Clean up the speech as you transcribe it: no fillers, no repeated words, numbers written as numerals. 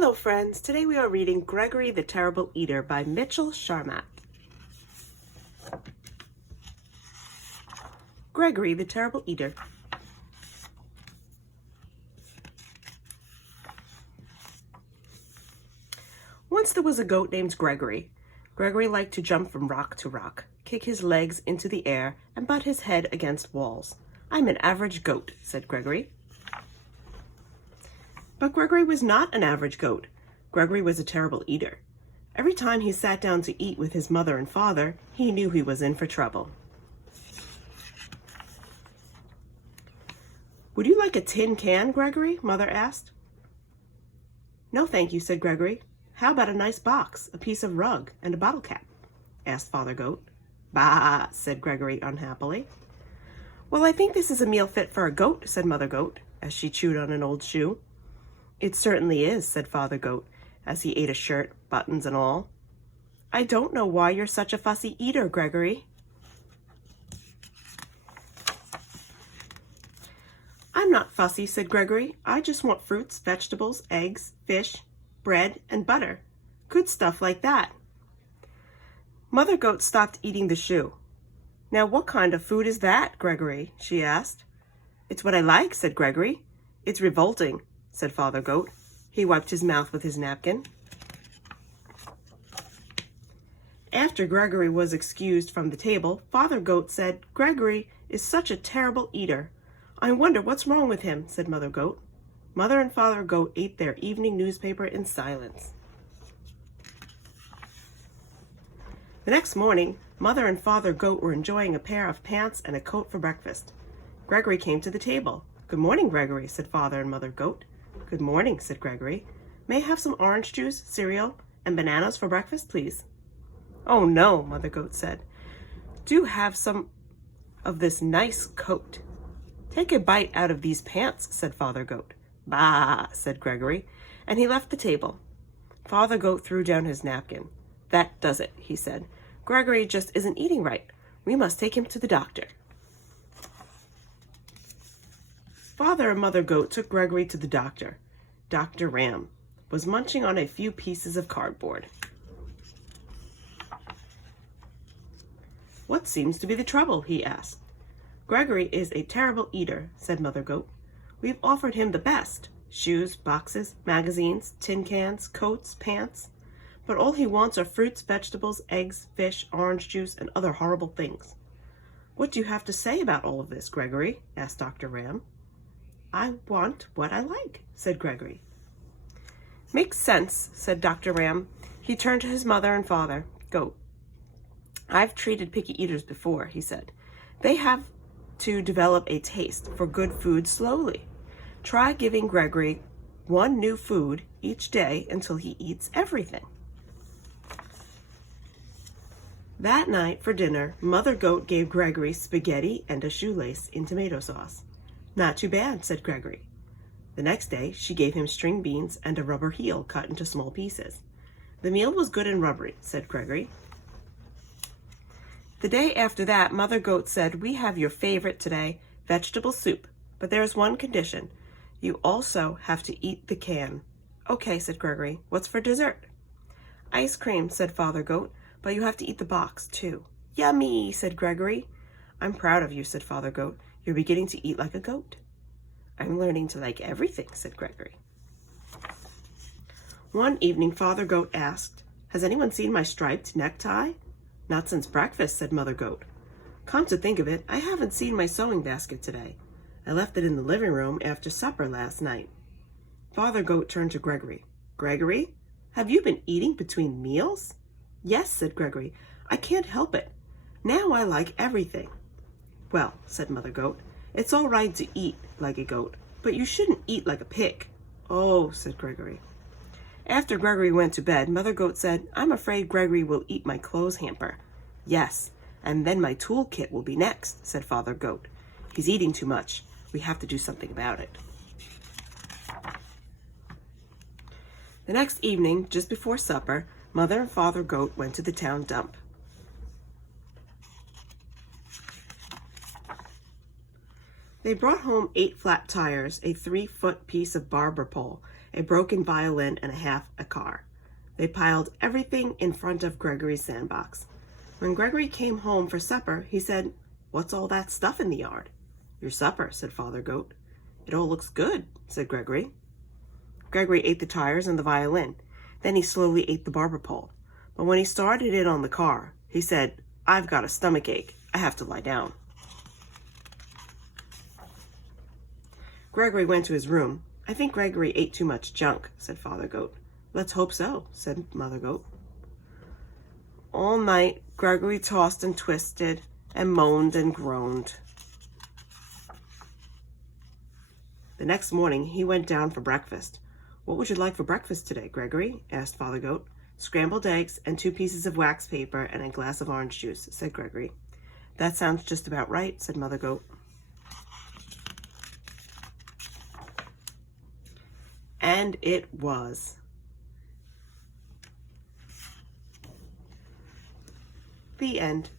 Hello friends, today we are reading Gregory the Terrible Eater by Mitchell Sharmat. Gregory the Terrible Eater. Once there was a goat named Gregory. Gregory liked to jump from rock to rock, kick his legs into the air, and butt his head against walls. "I'm an average goat," said Gregory. But Gregory was not an average goat. Gregory was a terrible eater. Every time he sat down to eat with his mother and father, he knew he was in for trouble. "Would you like a tin can, Gregory?" Mother asked. "No, thank you," said Gregory. "How about a nice box, a piece of rug, and a bottle cap?" asked Father Goat. "Bah," said Gregory unhappily. "Well, I think this is a meal fit for a goat," said Mother Goat, as she chewed on an old shoe. "It certainly is," said Father Goat, as he ate a shirt, buttons and all. "I don't know why you're such a fussy eater, Gregory." "I'm not fussy," said Gregory. "I just want fruits, vegetables, eggs, fish, bread, and butter. Good stuff like that." Mother Goat stopped eating the shoe. "Now what kind of food is that, Gregory?" she asked. "It's what I like," said Gregory. "It's revolting," said Father Goat. He wiped his mouth with his napkin. After Gregory was excused from the table, Father Goat said, "Gregory is such a terrible eater. I wonder what's wrong with him," said Mother Goat. Mother and Father Goat ate their evening newspaper in silence. The next morning, Mother and Father Goat were enjoying a pair of pants and a coat for breakfast. Gregory came to the table. "Good morning, Gregory," said Father and Mother Goat. "Good morning," said Gregory. "May I have some orange juice, cereal, and bananas for breakfast, please?" "Oh no," Mother Goat said. "Do have some of this nice coat." "Take a bite out of these pants," said Father Goat. "Bah," said Gregory, and he left the table. Father Goat threw down his napkin. "That does it," he said. "Gregory just isn't eating right. We must take him to the doctor." Father and Mother Goat took Gregory to the doctor. Dr. Ram was munching on a few pieces of cardboard. "What seems to be the trouble?" he asked. "Gregory is a terrible eater," said Mother Goat. "We've offered him the best: shoes, boxes, magazines, tin cans, coats, pants. But all he wants are fruits, vegetables, eggs, fish, orange juice, and other horrible things." "What do you have to say about all of this, Gregory?" asked Dr. Ram. "I want what I like," said Gregory. "Makes sense," said Dr. Ram. He turned to his mother and Father Goat. "I've treated picky eaters before," he said. "They have to develop a taste for good food slowly. Try giving Gregory one new food each day until he eats everything." That night for dinner, Mother Goat gave Gregory spaghetti and a shoelace in tomato sauce. "Not too bad," said Gregory. The next day, she gave him string beans and a rubber heel cut into small pieces. "The meal was good and rubbery," said Gregory. The day after that, Mother Goat said, "We have your favorite today, vegetable soup, but there is one condition. You also have to eat the can." "Okay," said Gregory. "What's for dessert?" "Ice cream," said Father Goat, "but you have to eat the box, too." "Yummy," said Gregory. "I'm proud of you," said Father Goat. "You're beginning to eat like a goat." "I'm learning to like everything," said Gregory. One evening, Father Goat asked, "Has anyone seen my striped necktie?" "Not since breakfast," said Mother Goat. "Come to think of it, I haven't seen my sewing basket today. I left it in the living room after supper last night." Father Goat turned to Gregory. "Gregory, have you been eating between meals?" "Yes," said Gregory. "I can't help it. Now I like everything." "Well," said Mother Goat, "it's all right to eat like a goat, but you shouldn't eat like a pig." "Oh," said Gregory. After Gregory went to bed, Mother Goat said, "I'm afraid Gregory will eat my clothes hamper." "Yes, and then my tool kit will be next," said Father Goat. "He's eating too much. We have to do something about it." The next evening, just before supper, Mother and Father Goat went to the town dump. They brought home 8 flat tires, a 3-foot piece of barber pole, a broken violin, and half a car. They piled everything in front of Gregory's sandbox. When Gregory came home for supper, he said, "What's all that stuff in the yard?" "Your supper," said Father Goat. "It all looks good," said Gregory. Gregory ate the tires and the violin. Then he slowly ate the barber pole. But when he started it on the car, he said, "I've got a stomach ache. I have to lie down." Gregory went to his room. "I think Gregory ate too much junk," said Father Goat. "Let's hope so," said Mother Goat. All night, Gregory tossed and twisted and moaned and groaned. The next morning, he went down for breakfast. "What would you like for breakfast today, Gregory?" asked Father Goat. "Scrambled eggs and 2 pieces of wax paper and a glass of orange juice," said Gregory. "That sounds just about right," said Mother Goat. And it was. The end.